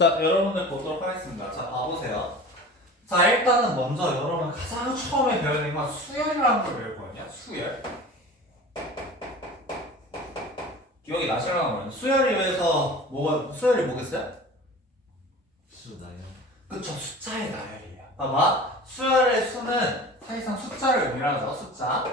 자, 여러분들 보도록 하겠습니다. 자, 봐보세요. 자, 일단은 먼저 여러분 가장 처음에 배우는 건 수열이라는 걸 배울 거거든요. 수열. 기억이 나시려나 모르겠는데 수열이 위해서 수열이 뭐겠어요? 수나요? 그쵸, 숫자의 나열이에요. 봐봐. 수열의 수는 사실상 숫자를 의미하죠. 숫자.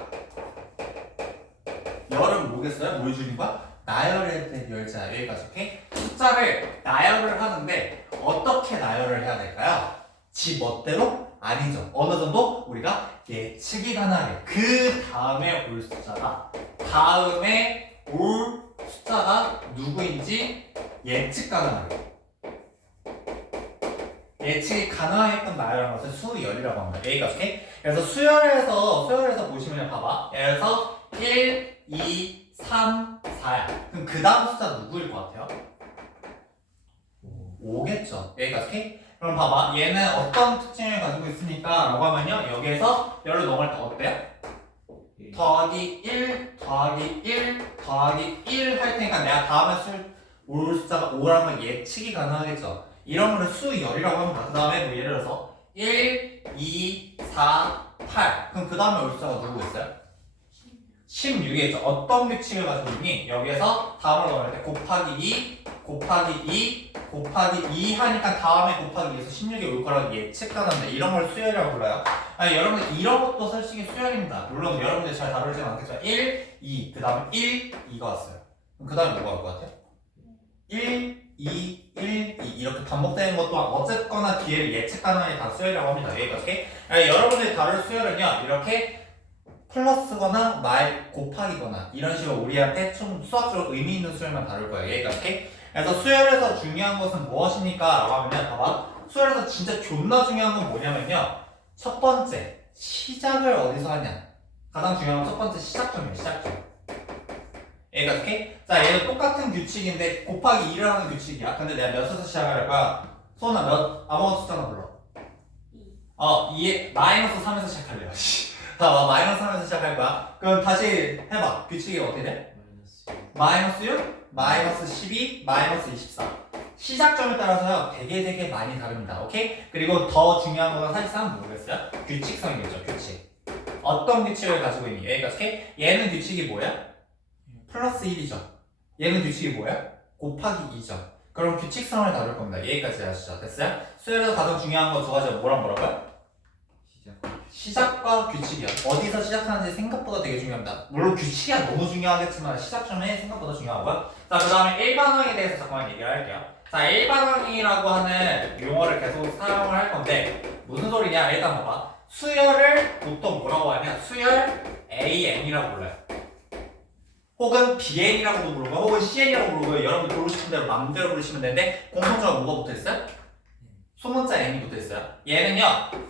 열은 뭐겠어요? 뭘 주는 거야? 나열할 때 열자. 여기까지, 오케이? 숫자를 나열을 하는데 어떻게 나열을 해야 될까요? 지 멋대로? 아니죠. 어느 정도 우리가 예측이 가능해. 그 다음에 올 숫자가 다음에 올 숫자가 누구인지 예측 가능하게. 예측이 가능하게끔 나열하는 것을 수열이라고 합니다. 여기까지, 오케이? 그래서 수열에서 보시면 봐봐. 그래서 1, 2, 3, 4야. 그럼 그 다음 숫자 누구일 것 같아요? 5겠죠. 여기까지, 오케이? 그럼 봐봐. 얘는 어떤 특징을 가지고 있습니까? 라고 하면요. 여기에서 열로 넘어갈 때 어때요? 더하기 1, 더하기 1, 더하기 1 할 테니까 내가 다음에 올 숫자가 5라는 걸 예측이 가능하겠죠. 이런 거를 수열이라고 합니다. 그 다음에 뭐 예를 들어서 1, 2, 4, 8. 그럼 그 다음에 올 숫자가 누구 있어요? 16이겠죠. 어떤 규칙을 가지고 있니? 여기에서 다음으로 넘어갈 때 곱하기 2, 곱하기 2, 곱하기 2 하니까 다음에 곱하기 2에서 16이 올 거라고 예측하는데 이런 걸 수열이라고 불러요. 아니 여러분들 이런 것도 솔직히 수열입니다. 물론 여러분들 잘 다루진 않겠지만 1, 2, 그 다음에 1, 2가 왔어요. 그럼 그 다음에 뭐가 올 것 같아요? 1, 2, 1, 2 이렇게 반복되는 것도 어쨌거나 뒤에를 예측 가능하게 다 수열이라고 합니다. 여기까지. 아니, 여러분들이 다룰 수열은요 이렇게 플러스거나 곱하기거나 이런 식으로 우리한테 좀 수학적으로 의미 있는 수열만 다룰 거예요. 여기까지. 그래서 수열에서 중요한 것은 무엇입니까? 라고 하면요. 봐봐. 수열에서 진짜 존나 중요한 건 뭐냐면요. 첫 번째, 시작을 어디서 하냐. 가장 중요한 건 첫 번째 시작점이에요. 시작점. 여기까지. 자, 얘는 똑같은 규칙인데 곱하기 2를 하는 규칙이야. 근데 내가 몇에서 시작할 거야? 소은아 아무것도 숫자나 불러. 2에 마이너스 3에서 시작할래요. 자, 마이너스 3에서 시작할 거야. 그럼 다시 해봐. 규칙이 어떻게 돼? 마이너스 6, 마이너스 12, 마이너스 24. 시작점에 따라서요, 되게 많이 다릅니다. 오케이? 그리고 더 중요한 건 사실상 뭐겠어요? 규칙성이겠죠, 규칙. 어떤 규칙을 가지고 있니? 여기까지, 오케이? 얘는 규칙이 뭐야? 플러스 1이죠. 얘는 규칙이 뭐야? 곱하기 2죠. 그럼 규칙성을 다룰 겁니다. 여기까지 아시죠? 됐어요? 수열에서 가장 중요한 거 두 가지가 뭐라고요? 시작과 규칙이야. 어디서 시작하는지 생각보다 되게 중요합니다. 물론 규칙이 너무 중요하겠지만 시작점이 생각보다 중요하고요. 자, 그 다음에 일반항에 대해서 잠깐만 얘기를 할게요. 자, 일반항이라고 하는 용어를 계속 사용을 할 건데 무슨 소리냐? 일단 봐봐. 수열을 보통 뭐라고 하냐? 수열 AN이라고 불러요. 혹은 BN이라고도 부르고 혹은 CN이라고 부르고요. 여러분 부르고 싶은 대로 마음대로 부르시면 되는데 공통적으로 뭐가 붙어있어요? 소문자 N이 붙어있어요. 얘는요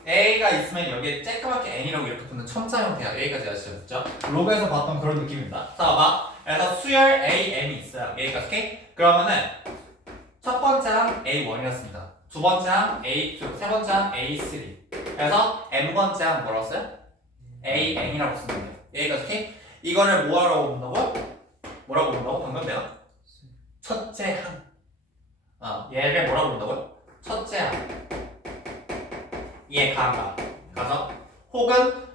A가 있으면 여기에 쬐끄맣게 N이라고 이렇게 붙는 첨자 형태야. 여기까지 아시죠? 로그에서 봤던 그런 느낌입니다. 자, 봐봐. 그래서 수열 AN이 있어요. 여기까지, 오케이? 그러면은 첫 번째 항 A1이었습니다. 두 번째 항 A2, 세 번째 항 A3. 그래서 N번째 항 뭐라고 써요? AN이라고 쓰는 거예요. 여기까지, 오케이? 이거를 뭐라고 본다고? 뭐라고 본다고? 방금 내가 첫째 항. 얘를 뭐라고 본다고요? 첫째 항. 얘 가가. 가서 혹은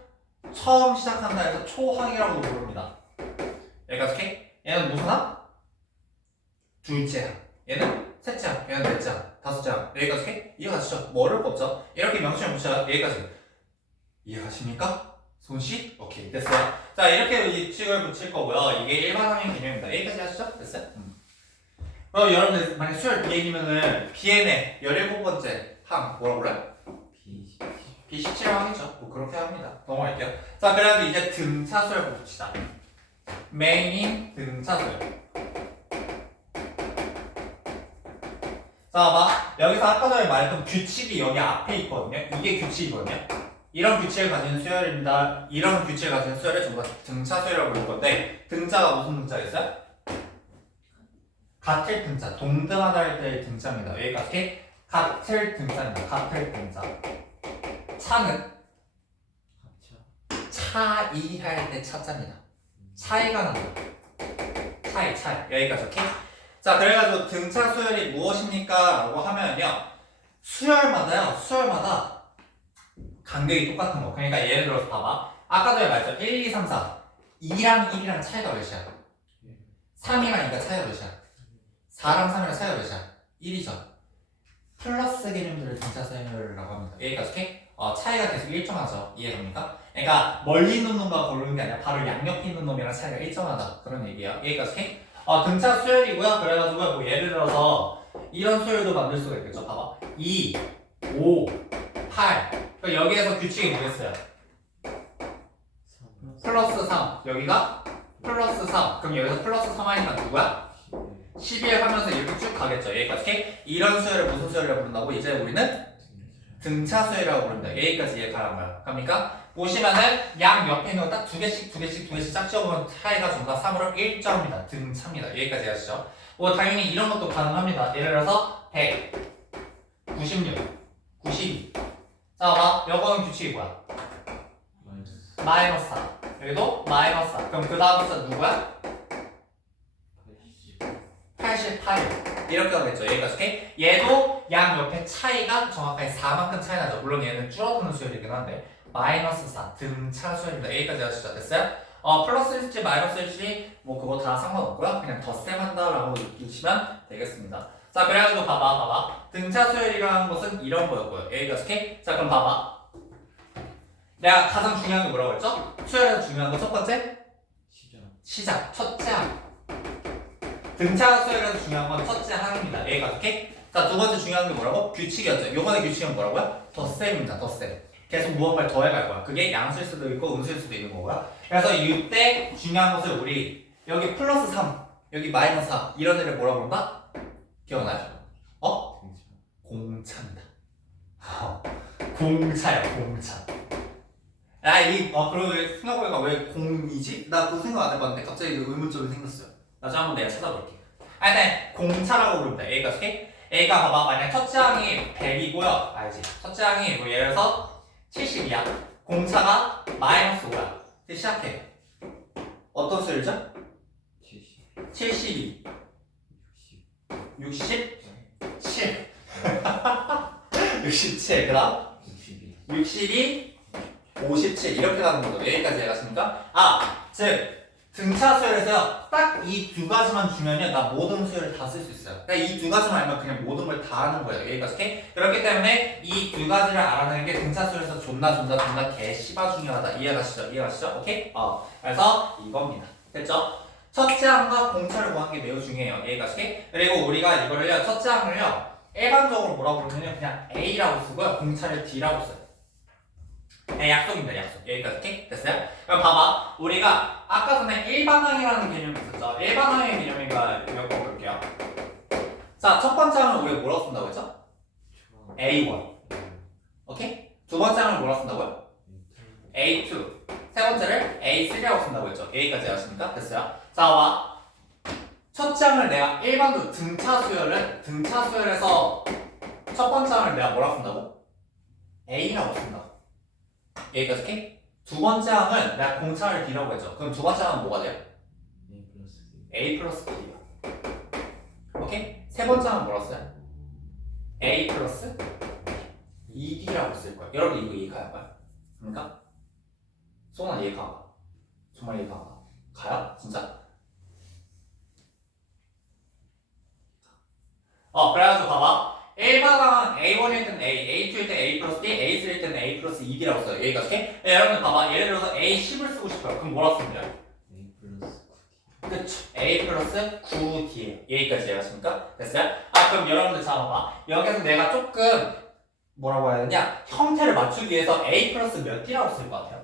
처음 시작한다 해서 초항이라고 부릅니다. 여기까지, 오케이? 얘는 무슨 항? 둘째 항. 얘는 셋째 항. 얘는 넷째 항. 다섯째 항. 여기까지, 오케이? 이해가시죠? 뭐 어려울 거 없죠? 이렇게 명칭을 붙여요. 여기까지. 이해가십니까? 손씨? 오케이, 됐어요. 자, 이렇게 규칙을 붙일 거고요. 이게 일반항의 개념입니다. 여기까지 하시죠? 됐어요? 그럼 여러분들 만약 수열 BN이면은 BN의 17번째 항 뭐라고 그래? B17항이죠. 뭐 그렇게 합니다. 넘어갈게요. 자, 그래도 이제 등차수열 봅시다. 메인인 등차수열. 자, 봐봐. 여기서 아까 전에 말했던 규칙이 여기 앞에 있거든요. 이게 규칙이거든요. 이런 규칙을 가진 수열입니다. 이런 규칙을 가진 수열을 전부 다 등차수열이라고 부를 건데 등자가 무슨 등자겠어요? 같을 등자, 동등하다 할 때의 등자입니다. 여기까지 같을 등자입니다. 같을 등자. 차는 차이할 때 차자입니다. 차이가 난다. 차이. 여기까지, 오케이? 자, 그래가지고 등차 수열이 무엇입니까? 라고 하면요. 수열마다 간격이 똑같은 거. 그러니까 예를 들어서 봐봐. 아까 전에 말했죠. 1, 2, 3, 4. 2랑 1이랑 차이가 몇이야? 3이랑 2가 차이가 몇이야? 4랑 3이랑 차이가 몇이야? 1이죠. 플러스 개념들을 등차 수열이라고 합니다. 여기까지 오케이? 차이가 계속 일정하죠. 이해됩니까? 그러니까 멀리 있는 놈과 고르는 게 아니라 바로 양옆에 있는 놈이랑 차이가 일정하다. 그런 얘기예요. 여기까지 오케이? 등차 수열이고요. 그래가지고 뭐 예를 들어서 이런 수열도 만들 수가 있겠죠. 봐봐. 2, 5, 8. 그러니까 여기에서 규칙이 뭐겠어요? 플러스 3. 여기가 플러스 3. 그럼 여기서 플러스 3 하니까 누구야? 11 하면서 이렇게 쭉 가겠죠. 여기까지 오케이? 이런 수열을 무슨 수열이라고 부른다고? 이제 우리는 등차 수열이라고 부른다. 여기까지 이해가는 거야. 그러니까 보시면은 양 옆에 있는 거 딱 두 개씩 짝 지어보면 차이가 전부 다 3으로 1점입니다. 등차입니다. 여기까지 하시죠. 뭐 당연히 이런 것도 가능합니다. 예를 들어서 100, 96, 92. 자, 봐봐. 요거는 규칙이 뭐야? 마이너스 4. 여기도 마이너스 4. 그럼 그 다음 숫자 누구야? 88. 이렇게 가겠죠. 여기까지 오케이? 얘도 양 옆에 차이가 정확하게 4만큼 차이 나죠. 물론 얘는 줄어드는 수열이긴 한데 마이너스 4 등차 수열입니다. 여기까지 하시죠. 됐어요? 플러스일지 마이너스일지 뭐 그거 다 상관없고요. 그냥 덧셈한다라고 느끼시면 되겠습니다. 자, 그래가지고 봐봐. 등차 수열이라는 것은 이런 거였고요. 여기까지 오케이? 자, 그럼 봐봐. 내가 가장 중요한 게 뭐라고 했죠? 수열에서 중요한 거 첫 번째? 시작. 첫째 항. 등차 수열에서 중요한 건 첫째 항입니다. 여기까지 오케이? 자, 두 번째 중요한 게 뭐라고? 규칙이었죠. 요번에 규칙은 뭐라고요? 덧셈입니다. 덧셈. 계속 무언가를 더해갈 거야. 그게 양수일 수도 있고 음수일 수도 있는 거고요. 그래서 이때 중요한 것을 우리 여기 플러스 3, 여기 마이너스 4 이런 애를 뭐라고 부른다? 기억나요? 공차입니다. 공차야, 공차. 그러고 생각해보니까 왜 공이지? 나 그거 생각 안 해봤는데 갑자기 의문점이 생겼어요. 나중에 한번 내가 찾아볼게. 일단 공차라고 부릅니다. A가 오케이? A가 봐봐. 만약 첫째 항이 100이고요. 알지? 첫째 항이 뭐 예를 들어서 70이야. 공차가 마이너스 5야. 이제 시작해. 어떤 수열이죠? 72. 67. 67. 그 다음? 62. 57. 이렇게 가는 거죠. 여기까지 해갔습니까? 즉 등차 수열에서 딱 이 두 가지만 주면요, 나 모든 수열을 다 쓸 수 있어요. 그러니까 이 두 가지만 알면 그냥 모든 걸 다 하는 거예요. 여기까지 오케이? 그렇기 때문에 이 두 가지를 알아내는 게 등차 수열에서 존나 개 씨바 중요하다. 이해가시죠? 오케이? 그래서 이겁니다. 됐죠? 첫째 항과 공차를 구하는 게 매우 중요해요. 여기까지 오케이? 그리고 우리가 이거를요, 첫째 항을요, 일반적으로 뭐라고 부르냐면 그냥 A라고 쓰고요, 공차를 D라고 써요. 약속입니다. 약속. 여기까지 오케이? 됐어요? 그럼 봐봐. 우리가 아까 전에 일반항이라는 개념이 있었죠. 일반항의 개념인가 읽어볼게요. 자, 첫 번째 항을 우리가 뭐라고 쓴다고 했죠? A1. 오케이? 두 번째 항을 뭐라고 쓴다고요? A2. 세 번째를 A3라고 쓴다고 했죠. 여기까지 아십니까? 됐어요? 자, 봐봐. 첫째 항을 내가 일반적으로 등차 수열에서 첫 번째 항을 내가 뭐라고 쓴다고? A라고 쓴다고. 여기까지 오케이? 두 번째 항은 내가 공차를 D라고 했죠. 그럼 두 번째 항은 뭐가 돼요? A 플러스 D요. 오케이? 세 번째 항은 뭐라고 써요? A 플러스 2D라고 쓸 거예요. 여러분 이거 이해가요? 그러니까? 소나 이해가? 정말 이해가? 가요? 진짜? 그래가지고 봐봐. 일반항은 A1일 때는 A, A2일 때는 A 플러스 D, A3일 때는 A 플러스 2D라고 써요. 여기까지 오케이? 여러분들 봐봐. 예를 들어서 A10을 쓰고 싶어요. 그럼 뭐라고 쓰면 돼요? 그쵸. A 플러스 9D예요. 여기까지 이해하십니까? 됐어요? 그럼 여러분들 잘 봐봐. 여기서 내가 조금 뭐라고 해야 되냐? 형태를 맞추기 위해서 A 플러스 몇 D라고 쓸 것 같아요?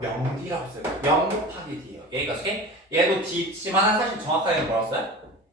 0D라고 써요. 0 곱하기 D예요. 여기까지 오케이? 얘도 D지만 사실 정확하게 뭐라고 써요?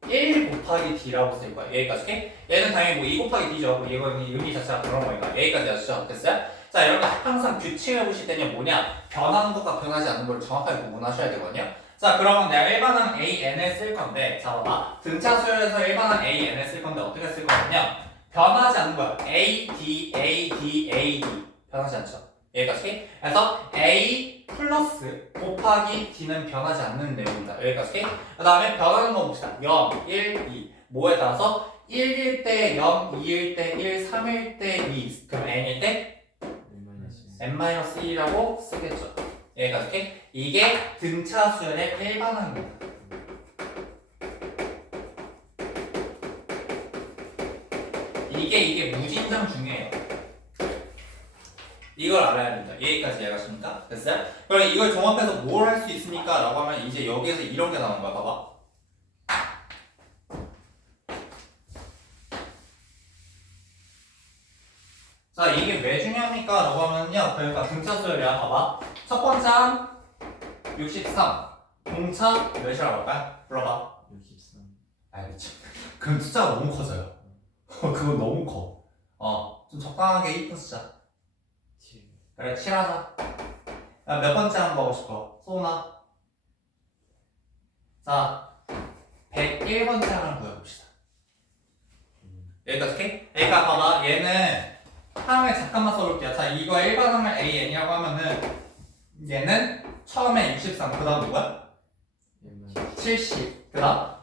1 곱하기 D라고 쓸 거예요. 여기까지 오케이? 얘는 당연히 뭐 2 곱하기 D죠. 이건 의미 자체가 그런 거니까. 여기까지 아시죠? 됐어요? 자, 여러분 항상 규칙을 보실 때는 뭐냐? 변하는 것과 변하지 않는 걸 정확하게 구분하셔야 되거든요. 자, 그러면 내가 일반항 AN을 쓸 건데, 자, 봐봐. 등차 수열에서 일반항 AN을 쓸 건데 어떻게 쓸 거냐면 변하지 않는 거야. A, D, A, D, A, D. 변하지 않죠? 여기까지. 그래서 A 플러스 곱하기 D는 변하지 않는 내용이다. 여기까지. 그 다음에 변하는 거 봅시다. 0, 1, 2. 뭐에 따라서 1일 때 0, 2일 때 1, 3일 때 2. 그럼 n일 때 n-1이라고 쓰겠죠. 여기까지. 이게 등차수열의 일반항입니다. 이게 무진장 중요해요. 이걸 알아야 됩니다. 여기까지 이해가십니까? 됐어요? 그럼 이걸 종합해서 뭘 할 수 있습니까? 라고 하면 이제 여기에서 이런 게 나오는 거야. 봐봐. 자, 이게 왜 중요합니까? 라고 하면요. 그러니까 등차수열이야. 봐봐. 첫 번째 항 63. 공차 몇이라고 할까요? 불러봐. 63. 알겠죠. 그럼 숫자가 너무 커져요. 그거 너무 커. 좀 적당하게 이쁜 숫자. 7. 그래, 7하자. 몇 번째 한번 보고 싶어? 소은아. 자, 101번째 한번 구해봅시다. 여기까지 오케이? 그러니까 봐봐. 얘는 항을 잠깐만 써볼게요. 자, 이거 일반 항을 AN이라고 하면은 얘는 처음에 63, 그 다음 누구야? 70, 그 다음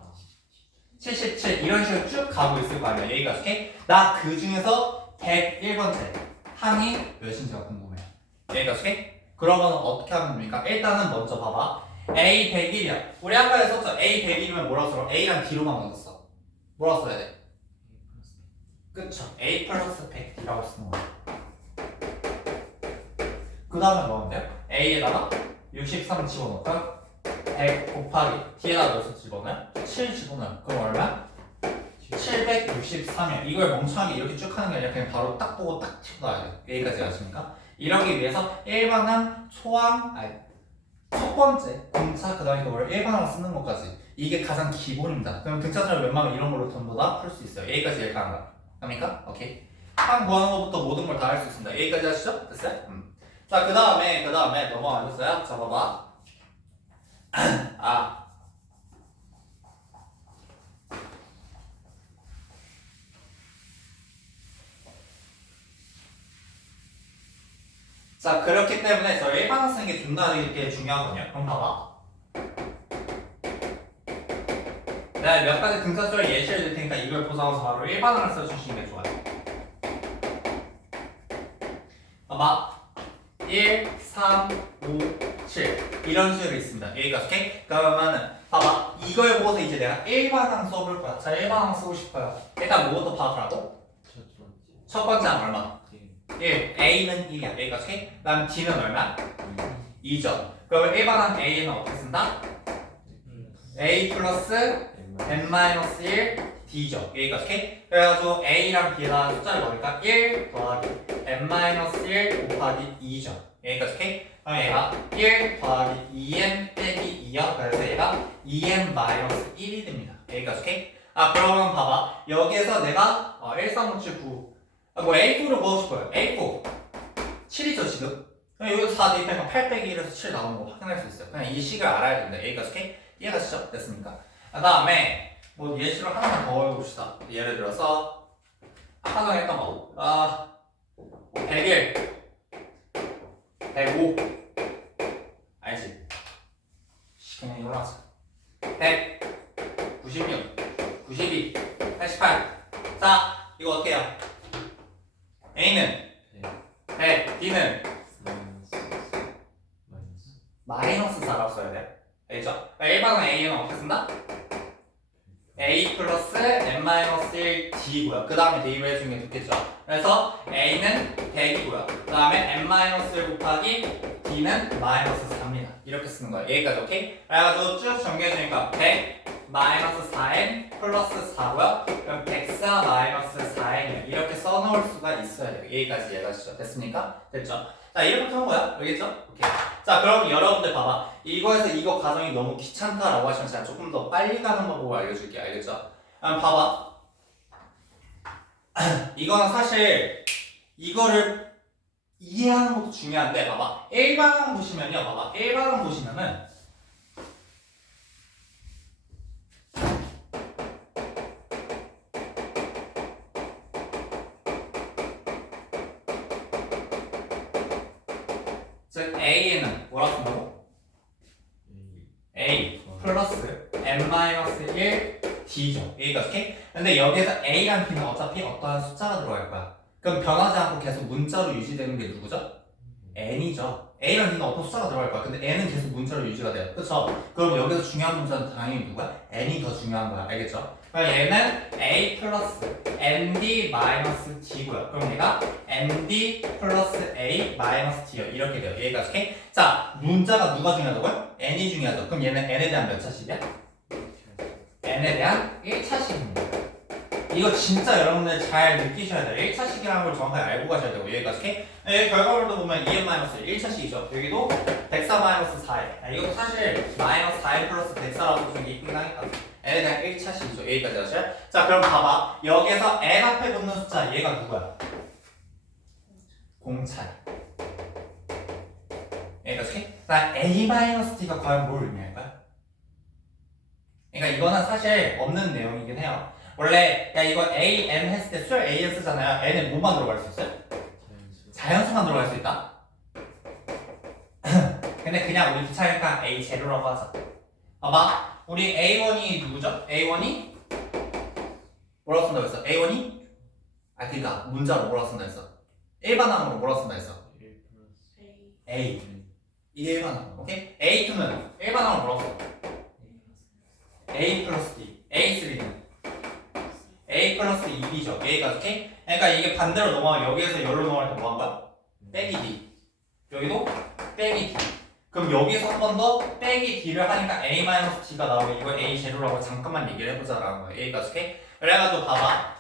77 이런 식으로 쭉 가고 있을 거 아니야. 여기까지 오케이? 나 그 중에서 101번째 항이 몇인지가 궁금해요. 여기까지 오케이? 그러면 어떻게 하면 됩니까? 일단은 먼저 봐봐. A 101이야. 우리 아까 했었죠? A 101이면 뭐라고 써? A랑 D로만 먼저 써. 뭐라고 써야 돼? 그쵸. A 플러스 100이라고 쓰는 거야. 그 다음에 뭐하면 돼요? A에다가 63 집어넣을까? 100 곱하기 D에다가 몇을 집어넣어요? 7 집어넣어요. 그럼 얼마? 763이야. 이걸 멍청하게 이렇게 쭉 하는 게 아니라 그냥 바로 딱 보고 딱 치고 나야 돼. 여기까지 아십니까? 이러기 위해서 일반항, 초항, 첫 번째 공차, 그 다음에 그걸 일반항 쓰는 것까지 이게 가장 기본입니다. 그럼 등차수를 웬만하면 이런 걸로 전부 다 풀 수 있어요. 여기까지 이렇게 하는 거야. 합니까? 오케이. 항 구하는 것부터 모든 걸 다 할 수 있습니다. 여기까지 하시죠? 됐어요? 자, 그 다음에 넘어가셨어요? 자, 봐봐. 자, 그렇기 때문에 저 일반항 쓰는 게 존나 이렇게 중요하거든요. 그럼 봐봐. 내가 몇 가지 등차수를 예시를 들 테니까 이걸 보자마자 바로 일반항을 써주시는 게 좋아요. 봐봐. 1, 3, 5, 7 이런 식으로 있습니다. 여기까지 오케이? 그러면은 봐봐. 이걸 보고서 이제 내가 일반항 써볼 거야. 자, 일반항 쓰고 싶어요. 일단 뭐부터 파악하라고? 첫 번째 항 얼마? 1. A는 1이야. 여기까지 오케이? 그 다음 D는 얼마? 2죠. 그러면 일반항 A는 어떻게 쓴다? A 플러스 n-1 D죠. 여기까지 오케이? 그래가지고 A랑 B에다 숫자를 넣으니까 1 더하기 n-1 곱하기 2죠. 여기까지 오케이? 그럼 얘가 1 더하기 2n 빼기 2야. 그래서 얘가 2n-1이 됩니다. 여기까지 오케이? 그러면 봐봐. 여기에서 내가 1, 3, 5, 7, 9 뭐 A9를 구하고 싶어요. A9 7이죠 지금? 그럼 여기서 4 대입하면 8 빼기 1에서 7 나오는 거 확인할 수 있어요. 그냥 이 식을 알아야 됩니다. 여기까지 오케이? 이해가시죠? 됐습니까? 그 다음에 뭐 예시로 하나만 더 해봅시다. 예를 들어서 아까 전에 했던 거 101 105 알지? 그냥 이걸로 하자. 100 96 92 88 자 이거 어떻게 해요? A는 100 D는 마이너스 4라고 써야 돼. 알겠죠? 일반은 A는 어떻게 쓴다? A 플러스 n-1 D고요. 그 다음에 대입을 해주는 게 좋겠죠. 그래서 A는 100이고요. 그 다음에 n-1 곱하기 D는 마이너스 4입니다. 이렇게 쓰는 거예요. 여기까지 오케이? 그래가지고 쭉 정리해주니까 100 마이너스 4n 플러스 4고요. 그럼 104 마이너스 4n이요. 이렇게 써놓을 수가 있어야 돼요. 여기까지 이해가시죠? 됐습니까? 됐죠? 자, 이렇게 푸는 거야. 알겠죠? 오케이. 자, 그럼 여러분들 봐봐. 이거에서 이거 과정이 너무 귀찮다라고 하시면 제가 조금 더 빨리 가는 방법을 알려줄게요. 알겠죠? 봐봐. 이거는 사실 이거를 이해하는 것도 중요한데 봐봐. 일반항 보시면요. 봐봐. 일반항 보시면은 A는 뭐라 쓴다고? A 플러스 n-1 D죠. A가 오케이? 근데 여기에서 A랑 B는 어차피 어떠한 숫자가 들어갈 거야. 그럼 변하지 않고 계속 문자로 유지되는 게 누구죠? n이죠. A랑 B는 어떤 숫자가 들어갈 거야. 근데 n은 계속 문자로 유지가 돼요. 그쵸? 그럼 여기서 중요한 문자는 당연히 누구야? n이 더 중요한 거야. 알겠죠? 그럼 얘는 A 플러스 ND 마이너스 D고요. 그럼 얘가 ND 플러스 A 마이너스 D요. 이렇게 돼요. 얘가 오케이? 자, 문자가 누가 중요하다고요? n이 중요하죠. 그럼 얘는 n에 대한 몇 차식이야? n에 대한 1차식입니다. 이거 진짜 여러분들 잘 느끼셔야 돼요. 1차식이라는 걸 정확하게 알고 가셔야 되고 여기가 오케이? 여기 결과물도 보면 2n-1 1차식이죠. 여기도 104-4에 이것도 사실 마이너스 4n 플러스 104라고 좀 이쁘긴 하니까 n에 대한 1차식이죠. 여기까지 하셔요. 자 그럼 봐봐. 여기에서 n 앞에 붙는 숫자 얘가 누구야? 공차야. 여기가 오케이? 나 a-t가 과연 뭘 의미할까요? 그러니까 이거는 사실 없는 내용이긴 해요. 원래 야 이거 a, n 했을 때 수열 a, n 쓰잖아요. n에 뭐만 들어갈 수 있어요? 자연수만 들어갈 수 있다? 근데 그냥 우리 귀찮으니까 a 제로라고 하자. 봐봐. 우리 a1이 누구죠? a1이 뭐라고 쓴다고 했어? a1이? 아 그니까 문자로 뭐라고 쓴다 했어? 일반항으로 뭐라고 쓴다 했어? a 이게 일반항. 오케이? a2는 일반항으로 뭐라고 써? a 플러스 d a3는 a 플러스 2b죠. a가 오케이? 그러니까 이게 반대로 넘어가면 여기에서 여기로 넘어갈 때 뭐 한 거야? 빼기 d. 여기도 빼기 d. 그럼 여기서 한 번 더 빼기 d를 하니까 a-d가 나오고 이거 a 제로라고 잠깐만 얘기를 해보자라는 거야. a가 오케이? 그래가지고 봐봐.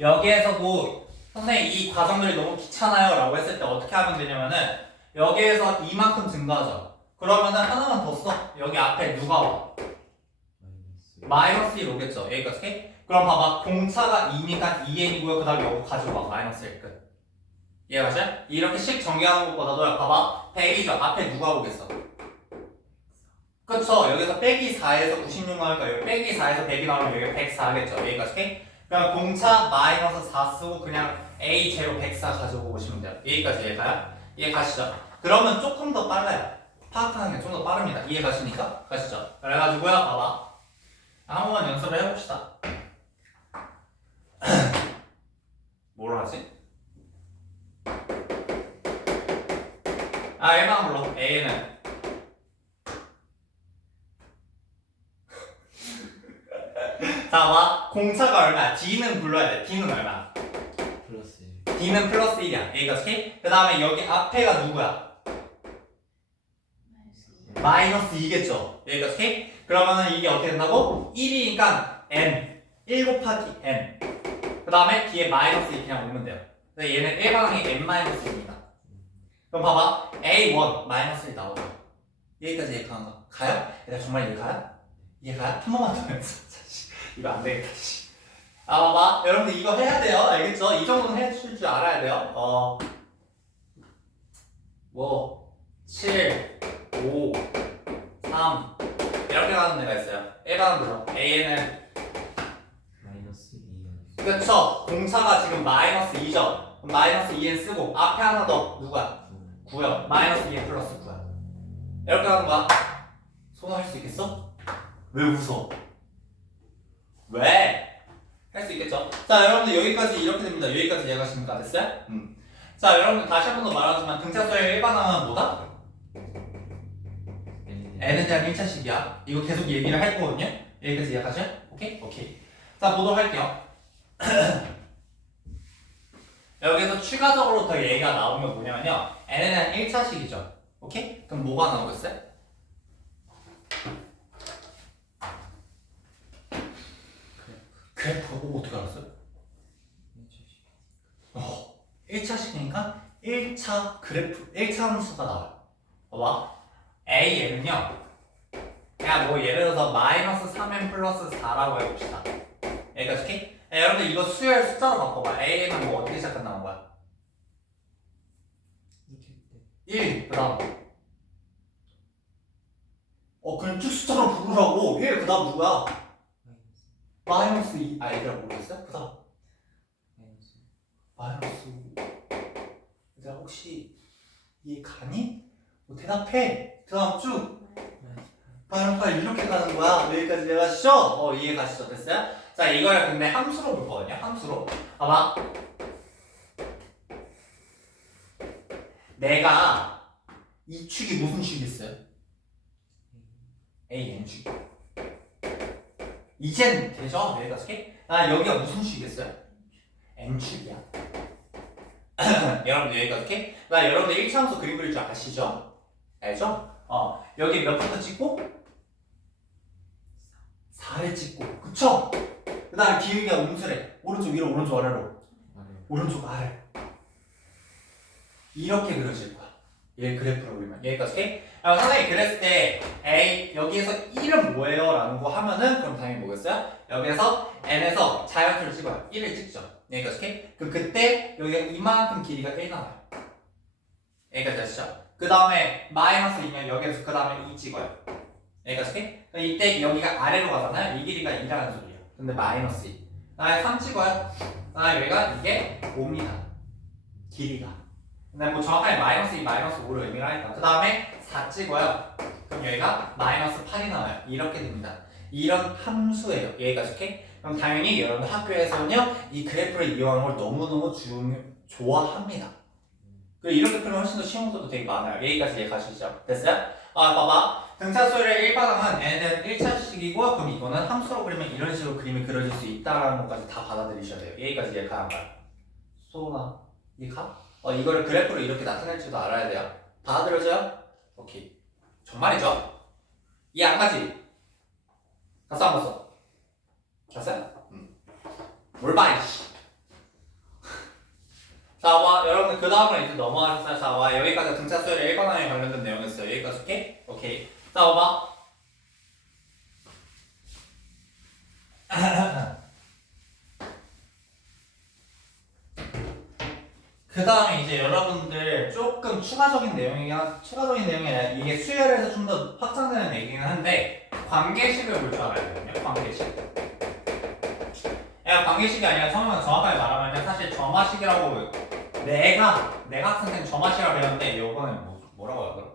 여기에서도 선생님 이 과정들이 너무 귀찮아요 라고 했을 때 어떻게 하면 되냐면은 여기에서 이만큼 증가하죠. 그러면은 하나만 더 써. 여기 앞에 누가 와? 마이너스 1 오겠죠. 여기까지 오케이? 그럼 봐봐. 공차가 2니까 2n이고요. 그 다음에 이거 가지고 와. 마이너스 1 끝. 이해가죠? 이렇게 식 정리하는 것보다도 봐봐. 100이죠. 앞에 누가 오겠어? 그쵸? 여기서 빼기 4에서 96 나오니까 여기 빼기 4에서 100이 나오면 여기 104겠죠. 여기까지 오케이? 그럼 공차 마이너스 4 쓰고 그냥 a 제로 104 가지고 오시면 돼요. 여기까지 이해가요? 이해 가시죠? 그러면 조금 더 빨라요. 파악하는 게 좀 더 빠릅니다. 이해 가시니까? 가시죠? 그래가지고요. 봐봐. 한번만 연습을 해봅시다. 뭘 하지? 아, 얘만 불러. A는 자, 봐. 공차가 얼마야? D는 불러야 돼. D는 얼마? 플러스 D는 플러스 1이야. A가 오케이? 그 다음에 여기 앞에가 누구야? 마이너스 2겠죠. 여기가 오케이? 그러면은 이게 어떻게 된다고? 1이니까 n 1 곱하기 n 그 다음에 뒤에 마이너스 2 그냥 오면 돼요. 그래서 얘는 일반항이 n-1입니다. 그럼 봐봐. a1 마이너스 1 나오죠. 여기까지 이해 가는 거 가요? 얘들아 정말 이해 가요? 이해 가요? 한 번만 더 해보자. 이거 안 되겠다. 아 봐봐. 여러분들 이거 해야 돼요. 알겠죠? 이 정도는 해줄 줄 알아야 돼요. 7 5 3 이렇게 가는 데가 있어요. 일반으로 A는 마이너스 2는 그쵸? 공차가 지금 마이너스 2죠? 그럼 마이너스 2n 쓰고 앞에 하나 더 누가? 9요. 마이너스 2n 플러스 9야. 이렇게 하는 거야. 손할 수 있겠어? 왜 웃어? 왜? 할 수 있겠죠? 자 여러분들 여기까지 이렇게 됩니다. 여기까지 이해가십니까? 됐어요? 자 여러분들 다시 한 번 더 말하지만 등차수의 일반항은 뭐다? n에 대한 1차식이야. 이거 계속 얘기를 할 거거든요. 여기까지 이해가죠? 오케이? 오케이. 자 보도록 할게요. 여기서 추가적으로 더 얘기가 나오면 뭐냐면요. n에 대한 1차식이죠. 오케이? 그럼 뭐가 나오겠어요? 그래프. 어떻게 알았어요? 1차식이니까 1차 그래프, 1차 함수가 나와요. 봐봐. AN은요. 그냥 뭐 예를 들어서 마이너스 3n 플러스 4라고 해봅시다. 여기까지 오케이? 여러분들 이거 수열 숫자로 바꿔봐. AN은 뭐 어떻게 시작한다는 거야? 1, 그 다음 그냥 쭉 숫자로 부르라고. 1, 그 다음 누구야? 마이너스 2. 아 얘들아 모르겠어요? 그 다음 마이너스 5. 얘들아 혹시 이해 가니? 대답해. 그 다음 쭉. 빨리 이렇게 가는 거야. 여기까지 이해가시죠? 이해가시죠? 됐어요? 자, 이걸 근데 함수로 볼 거거든요. 함수로. 봐봐. 내가 이 축이 무슨 축이겠어요? AN축. 이젠 되죠? 여기까지. 여기가 무슨 축이겠어요? N축이야. 여러분들 여기까지. 여러분들 1차함수 그림 그릴 줄 아시죠? 알죠? 여기 몇 부터 찍고? 4를 찍고. 그쵸? 그 다음에 기울기가 음수래. 오른쪽 위로, 오른쪽 아래로. 오른쪽 아래. 이렇게 그려질 거야. 얘 그래프로 그리면. 여기까지. 선생님이 그랬을 때 A 여기에서 1은 뭐예요? 라는 거 하면은 그럼 당연히 뭐겠어요? 여기서 N에서 자연수를 찍어요. 1을 찍죠. 여기까지. 그럼 그때 여기가 이만큼 길이가 1 나와요. 여기까지 아시죠? 그 다음에 마이너스 2면 여기에서 그 다음에 2 찍어요. 여기까지. 이때 여기가 아래로 가잖아요. 이 길이가 2라는 소리예요. 근데 마이너스 2. 그다음에 3 찍어요. 그다음에 여기가 이게 5입니다. 길이가. 근데 뭐 정확하게 마이너스 2, 마이너스 5를 의미를 하니까. 그 다음에 4 찍어요. 그럼 여기가 마이너스 8이 나와요. 이렇게 됩니다. 이런 함수예요. 여기까지. 그럼 당연히 여러분 학교에서는요, 이 그래프를 이용하는 걸 너무너무 좋아합니다. 그리고 이렇게 풀면 훨씬 더 쉬운 것도 되게 많아요. 여기까지 이해가시죠? 됐어요? 봐봐. 등차수열의 1반항은 n은 1차식이고, 그럼 이거는 함수로 그리면 이런 식으로 그림이 그려질 수 있다라는 것까지 다 받아들이셔야 돼요. 여기까지 이해가? 소나 이해가? 이거를 그래프로 이렇게 나타낼 줄도 알아야 돼요. 받아들여져요? 오케이. 정말이죠? 이해 안 가지? 갔어 안 갔어? 갔어요? 뭘 봐, 이씨. 자, 여러분 그 다음으로 이제 넘어가셨어요. 자, 여기까지 등차수열의 1반항에 관련된 내용이었어요. 여기까지 오케이? 오케이. 자, 봐봐. 그 다음에 이제 여러분들 조금 추가적인 내용이 아니라 이게 수열에서 좀 더 확장되는 얘기긴 한데 관계식을 볼 줄 알아야 되거든요. 관계식. 관계식이 아니라 정확하게 말하면 사실 점화식이라고 내가 학생 때 점화식이라고 배웠는데 이거는 뭐라고 하더라?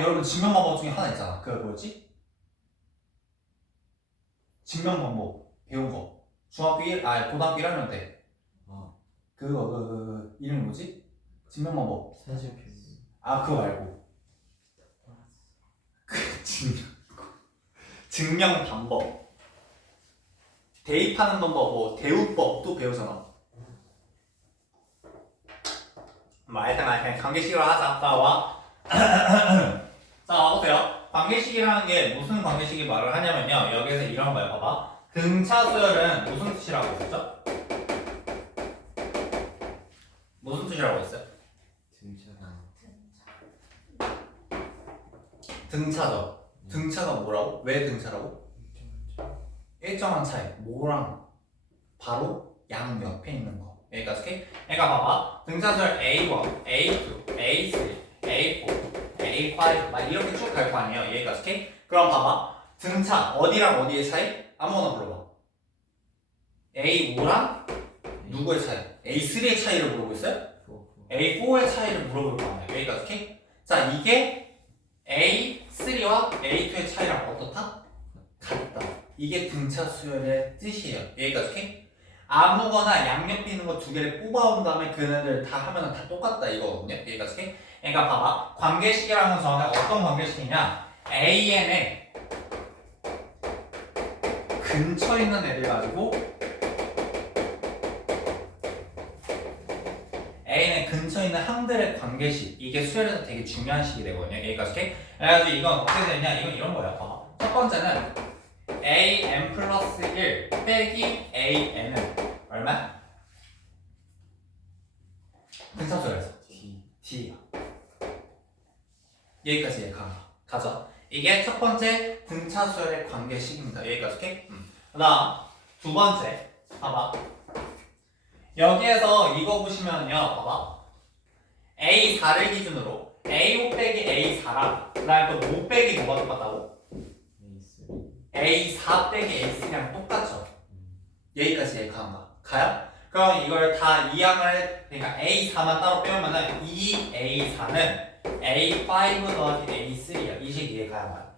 여러분 증명 방법 중에 하나 있잖아. 그거 뭐였지? 증명 방법 배운 거. 고등학교 1학년 때. 그거 이름이 뭐지? 증명 방법. 사진표. 그거 말고. 증명 방법. 대입하는 방법, 대우법도 배우잖아. 일단 그냥 관계식으로 하자. 자, 와보세요. 관계식이라는 게 무슨 관계식이 말을 하냐면요. 여기서 이런 거예요. 봐봐. 등차수열은 무슨 뜻이라고 했죠? 무슨 뜻이라고 했어요? 등차죠. 등차가 뭐라고? 왜 등차라고? 일정한 차이. 뭐랑? 바로 양 옆에 있는 거. 여기까지. 그러니까 봐봐. 등차수열 A1, A2, A3, A4, A5 막 이렇게 쭉 갈 거 아니에요. 여기까지. 그럼 봐봐. 등차 어디랑 어디의 차이? 아무거나 불러봐. A5랑 누구의 차이? A3의 차이를 물어보고 있어요? A4의 차이를 물어볼 거 아니에요. 여기까지. 자, 이게 A3와 A2의 차이랑 어떻다? 같다. 이게 등차 수열의 뜻이에요. 여기까지. 아무거나 양옆에 있는 거 두 개를 뽑아온 다음에 그네들 다 하면 다 똑같다 이거거든요. 여기까지. 그러니까 봐봐. 관계식이라는 건 정확하게 어떤 관계식이냐? AN에 근처에 있는 애들 가지고 A는 근처에 있는 항들의 관계식. 이게 수열에서 되게 중요한 식이 되거든요. 여기까지. 그래가지고 이건 어떻게 되냐? 이건 이런 거예요. 봐봐. 첫 번째는 AN 플러스 1 빼기 AN은 얼마? 등차수열에서 D야. 여기까지 가죠. 이게 첫 번째 등차수열의 관계식입니다. 여기까지. 그 다음 두 번째 봐봐. 여기에서 이거 보시면요. 봐봐. A4를 기준으로 A5 빼기 A4랑 그 다음에 또 5 빼기 뭐가 똑같다고? A4 빼기 A3랑 똑같죠? 여기까지 얘기한가? 가요? 그럼 이걸 다 이항을 그러니까 A4만 따로 빼오면은 이 A4는 A5 더하기 A3야. 이 식 이해가요? 봐요.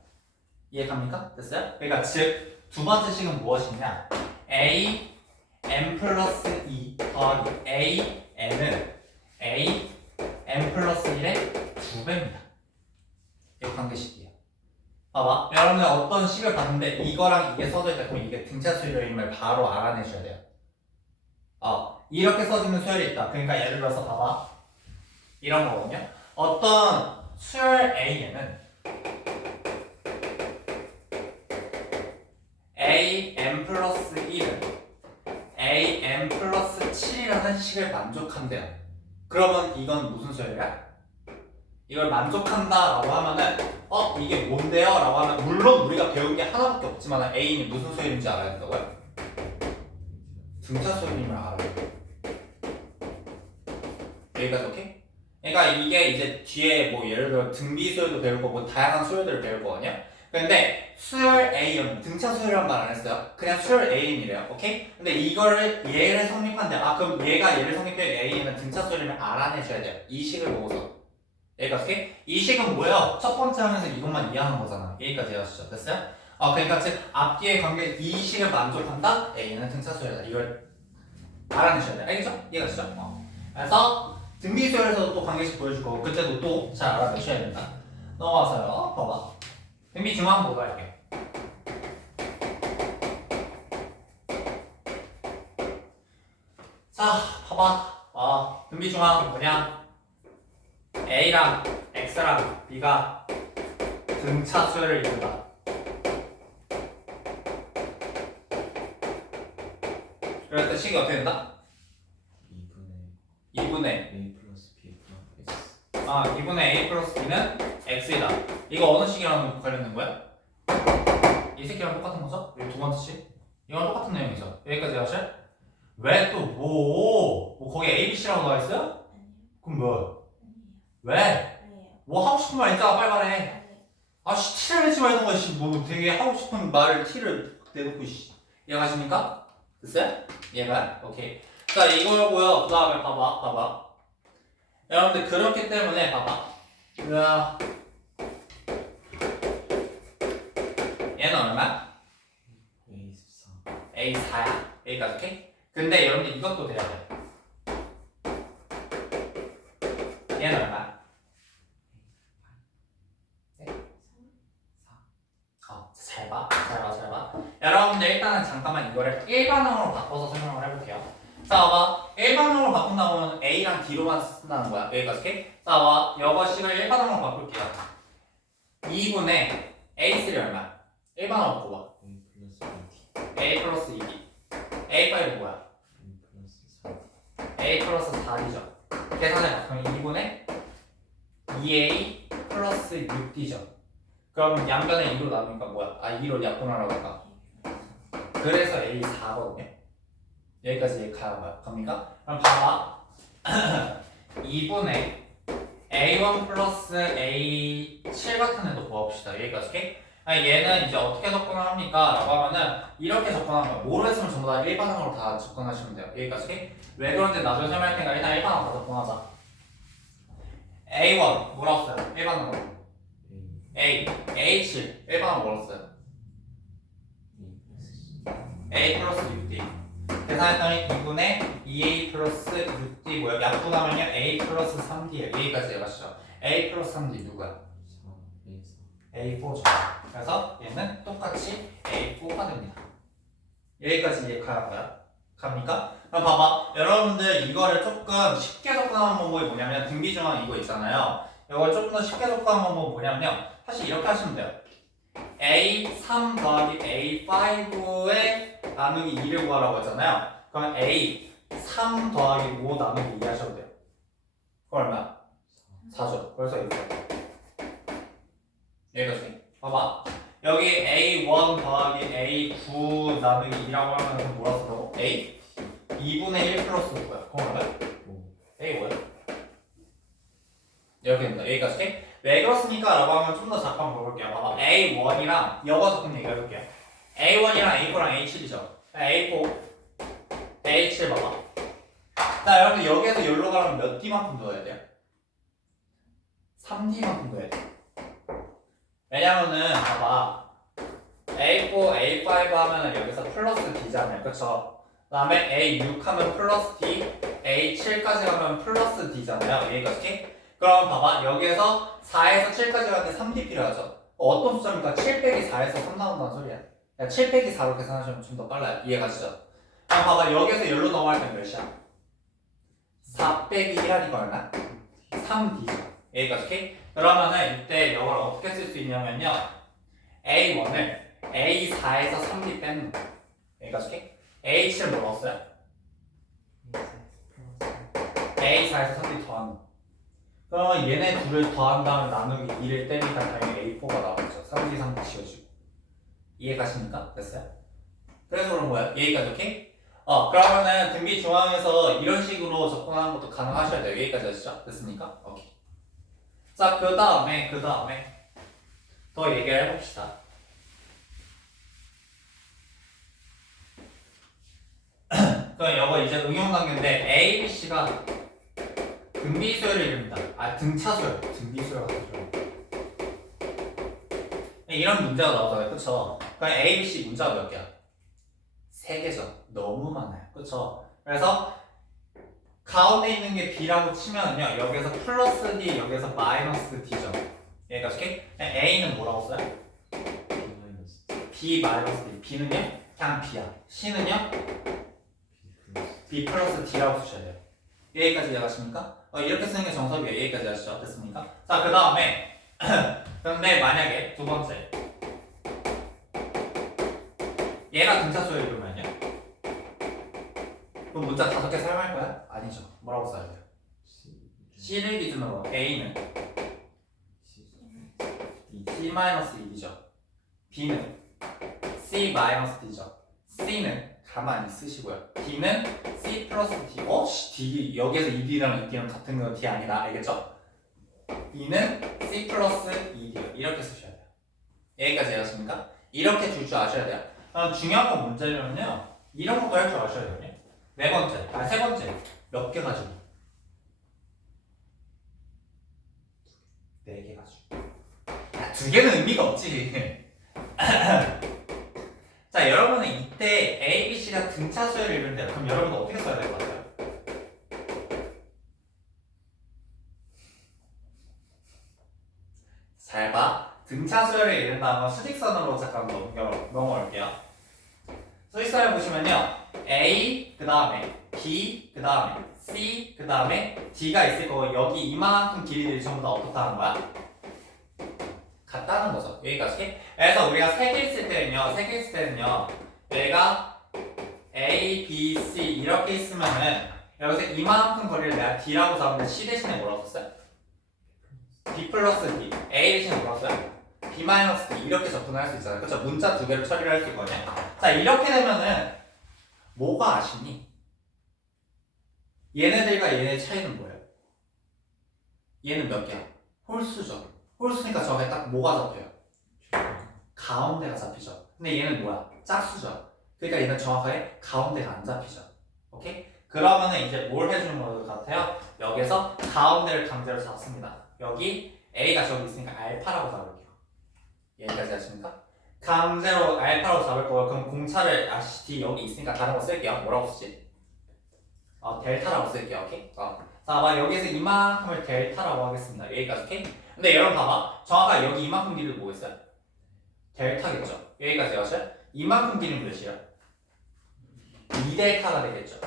이해갑니까? 됐어요? 그러니까 즉 두 번째 식은 무엇이냐? A m 플러스 2 더하기 A n은 A m 플러스 1의 2배입니다. 이 관계식이에요. 봐봐. 여러분들 어떤 식을 봤는데 이거랑 이게 써져 있다 그러면 이게 등차 수열임을 바로 알아내셔야 돼요. 이렇게 써지는 수열이 있다. 그러니까 예를 들어서 봐봐. 이런 거거든요. 어떤 수열 A에는 A m 플러스 1은 A m 플러스 7이라는 식을 만족한대요. 그러면 이건 무슨 수열이야? 이걸 만족한다라고 하면은 이게 뭔데요? 라고 하면 물론 우리가 배운 게 하나밖에 없지만 A는 무슨 수열인지 알아야 된다고요? 등차 수열임을 알아야 돼요. 여기까지 오케이? 그러니까 이게 이제 뒤에 뭐 예를 들어 등비 수열도 배울 거고 다양한 수열들을 배울 거거든요. 근데 수열 A는 등차 수열이란 말 안 했어요. 그냥 수열 A이래요. 오케이? 근데 이거를 얘를 성립한대. 그럼 얘가 얘를 성립해 A는 등차 수열임을 알아내셔야 돼요. 이 식을 보고서. 여기까지 오케이? 이 식은 뭐예요? 첫 번째 하면서 이것만 이해하는 거잖아. 여기까지 이해하시죠? 됐어요? 그러니까 즉 앞뒤의 관계 이 식을 만족한다? A는 등차 수열이다. 이걸 알아내셔야 돼요. 알겠죠? 이해가시죠? 그래서 등비 수열에서도 또 관계식 보여줄 거고 그때도 또 잘 알아내셔야 된다. 넘어가서요. 봐봐. 등비 중앙 보도 할게요. 자, 봐봐. 등비 중앙 뭐냐? A랑 X랑 B가 등차 수열을 이룬다. 그럴 때 식이 어떻게 된다? 2분의 A 플러스 B 플러스 X. 2분의 A 플러스 B는 X이다. 이거 어느 식이랑 관련된 거야? 이 새끼랑 똑같은 거죠? 이 두 번째 식? 이건 똑같은 내용이죠. 여기까지 하실? 왜 또 뭐 거기 A, B, C라고 나와 있어요? 아니요. 그럼 뭐? 아니에요. 왜? 아니에요. 뭐 하고 싶은 말 있잖아. 빨리 말해. 아니에요. T를 내지 말던 거 뭐 되게 하고 싶은 말을 T를 내놓고 이해가십니까? 됐어요? 이해가? 오케이. 자 이거고요. 그 다음에 봐봐. 여러분들 그렇기 때문에 봐봐. 얘는 얼마? A4. A4야. 여기까지 오케이? 근데 여러분들 이것도 돼야 돼. 얘는 얼마? 잘 봐. 여러분들 일단은 잠깐만 이거를 일반항으로 바꿔서 설명을 해볼게요. 자, 봐봐. 일반항으로 바꾼다 보면 A랑 D로만 쓴다는 거야. 여기까지 오케이? 자, 봐봐. 이거 식을 일반항으로 바꿀게요. 2분의 A3 얼마? 일반항으로 바꿔봐. A 플러스 A 플러스 2D. 2D. A5는 뭐야? A 플러스 4. A 플러스 4D죠. 계산해봐. 그럼 2분의 2A 플러스 6D죠. 그럼 양변에 2로 나누니까 뭐야? 2로 약분하라고 할까? 그래서 A4거든요. 여기까지 가는 거야. 갑니까? 그럼 봐봐. 2분의 A1 플러스 A7 같은 애도 구합시다. 여기까지 오케이? 얘는 이제 어떻게 접근을 합니까? 라고 하면은 이렇게 접근하는 거야. 모르겠으면 전부 다 일반항으로 다 접근하시면 돼요. 여기까지 오케이? 왜 그런지 나중에 설명할 테니까 일단 일반항으로 다 접근하자. A1 뭐라고 써요? 일반항으로. A7 일반항으로 뭐라고 써요? A 플러스 6D. 계산했더니 2분의 2A 플러스 6D 뭐야? 약분하면요 A 플러스 3D예요. 여기까지 해봤죠. A 플러스 3D 누구야? A4죠. 그래서 얘는 똑같이 A4가 됩니다. 여기까지 이해 가요? 갑니까? 그럼 봐봐. 여러분들 이거를 조금 쉽게 접근하는 방법이 뭐냐면 등비중앙 이거 있잖아요. 이걸 조금 더 쉽게 접근하는 방법은 뭐냐면 사실 이렇게 하시면 돼요. A3 더하기 A5의 나누기 2를 구하라고 했잖아요. 그럼 A3 더하기 5 나누기 2 하셔도 돼요. 그럼 얼마야? 4죠. 그래서 이렇게 여기까지. 봐봐. 여기 A1 더하기 A9 나누기 2라고 하면 뭐라 쓰라고? A? 2분의 1 플러스 9야. 그럼 얼마야? A5야. 이렇게 됩니다. 여기까지. 오케이? 왜 그렇습니까? 라고 하면 좀 더 잠깐 볼게요. 봐봐. A1이랑 이거 조금 얘기해볼게요. A1이랑 A4랑 A7이죠. A4, A7 봐봐. 자, 여러분 여기에서 여기로 가면 몇 D만큼 넣어야 돼요? 3D만큼 구해야 돼. 왜냐면은 봐봐 A4, A5 하면은 여기서 플러스 D잖아요. 그쵸? 그 다음에 A6 하면 플러스 D, A7까지 가면 플러스 D잖아요. 여기까지. 그럼 봐봐 여기에서 4에서 7까지 가는데 3D 필요하죠. 어떤 숫자입니까? 7 빼기 4에서 3 나온다는 소리야. 야, 7 빼기 4로 계산하시면 좀 더 빨라요. 이해가시죠? 그럼 봐봐 여기에서 열로 넘어갈 때 몇이야? 4 빼기 1 하니까 얼마? 3D죠. 여기까지. 그러면은 이때 이걸 어떻게 쓸 수 있냐면요. A1을 A4에서 3D 빼는 거예요. 여기까지. A7 뭐 넣었어요? A4에서 3D 더하는 거. 그러면 얘네 둘을 더한 다음에 나누기 2를 떼니까 당연히 A4가 나오죠. 3D 3D 지워지고. 이해가십니까? 됐어요? 그래서 그런 거야. 여기까지 오케이? 그러면은 등비 중앙에서 이런 식으로 접근하는 것도 가능하셔야 돼요. 여기까지 하시죠? 됐습니까? 오케이. 자, 그 다음에 더 얘기를 해봅시다. 그럼 이거 이제 응용 단계인데 A, B, C가 등비수열을 이룹니다. 등차수열. 등비수열 같은 이런 문제가 나오잖아요. 그쵸? 그럼 A, B, C 문자가 몇 개야? 3개죠. 너무 많아요. 그쵸? 그래서 가운데 있는 게 B라고 치면은요. 여기서 플러스 D, 여기서 마이너스 D죠. 여기까지. A는 뭐라고 써요? B 마이너스 D. B는요? 그냥 B야. C는요? B 플러스 D라고 쓰셔야 돼요. 여기까지 이해가십니까? 이렇게 쓰는 게 정석이에요. 여기까지 하시죠. 됐습니까? 자, 그 다음에 근데 만약에 두 번째 얘가 등차수열 이루면요? 그럼 문자 5개 사용할 거야? 아니죠. 뭐라고 써야 돼요? C를 기준으로 A는 C-1이죠. B는 C-D죠. C는 가만히 쓰시고요. D는 C 플러스 D. D 여기에서 이 D랑 이 D랑 같은 건 D 아니다. 알겠죠? D는 C 플러스 2D 이렇게 쓰셔야 돼요. 여기까지 이해하십니까? 이렇게 줄 줄 아셔야 돼요. 중요한 건 문제냐면요. 이런 것도 할 줄 아셔야 되거든요. 세 번째 몇 개 가지고? 4개 가지고. 2개는 의미가 없지. 자, 여러분은 이때 A, B, C가 등차수열을 이루는데 그럼 여러분은 어떻게 써야 될 것 같아요? 잘 봐. 등차수열을 이룬다면 수직선으로 잠깐 넘어올게요. 수직선을 보시면요. A, 그 다음에 B, 그 다음에 C, 그 다음에 D가 있을 거고 여기 이만큼 길이들이 전부 다 어떻다는 거야? 같다는 거죠. 여기까지. 그래서 우리가 3개 있을 때는요. 얘가 A, B, C 이렇게 있으면은 여기서 이만큼 거리를 내가 D라고 잡으면 C 대신에 뭐라고 썼어요? B 플러스 D. A 대신에 뭐라고 써요? B 마이너스 D. 이렇게 접근할 수 있잖아요. 그렇죠? 문자 2개로 처리를 할 수 있거든요. 자, 이렇게 되면은 뭐가 아시니? 얘네들과 얘네 차이는 뭐예요? 얘는 몇 개야? 홀수죠. 홀수니까 저게 딱 뭐가 잡혀요? 가운데가 잡히죠. 근데 얘는 뭐야? 짝수죠. 그러니까 얘는 정확하게 가운데가 안 잡히죠. 오케이? 그러면은 이제 뭘 해주는 것 같아요? 여기서 가운데를 강제로 잡습니다. 여기 A가 저기 있으니까 알파라고 잡을게요. 여기까지 하십니까? 강제로 알파로 잡을 거고요. 그럼 공차를 D 여기 있으니까 다른 거 쓸게요. 뭐라고 쓰지? 델타라고 쓸게요. 오케이? 자, 봐 여기서 이만큼을 델타라고 하겠습니다. 여기까지 오케이? 근데 여러분 봐봐. 정확하게 여기 이만큼 길이를 뭐 있어요? 델타겠죠. 여기까지 하셔요. 이만큼 길이는 몇이에요? 2델타가 되겠죠.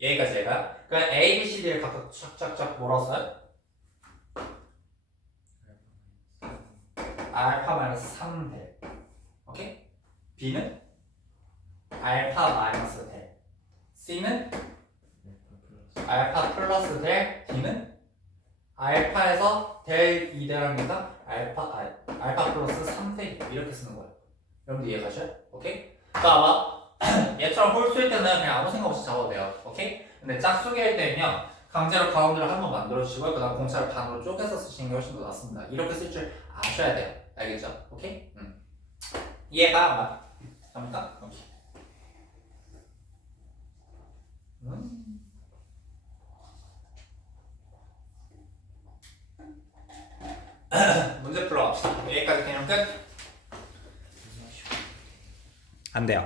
여기까지 제가 그럼 A, B, C, D를 각각 쫙쫙쫙 뭐라고 써요? 알파 마이너스 3델. 오케이? B는 알파 마이너스 델. C는 알파 플러스 델. D는 알파에서 델 2대랍니다. 알파 플러스 3대 이렇게 쓰는 거예요. 여러분들 이해가셔요? 오케이? 자, 봐봐. 얘처럼 홀수일 때는 그냥 아무 생각 없이 잡아도 돼요. 오케이? 근데 짝수기일 때는요. 강제로 가운데를 한번 만들어주시고요. 그 다음 공차를 반으로 쪼개서 쓰시는 게 훨씬 더 낫습니다. 이렇게 쓸 줄 아셔야 돼요. 알겠죠? 오케이? 이해가 갑니까? 오케이. 끝. 안 돼요.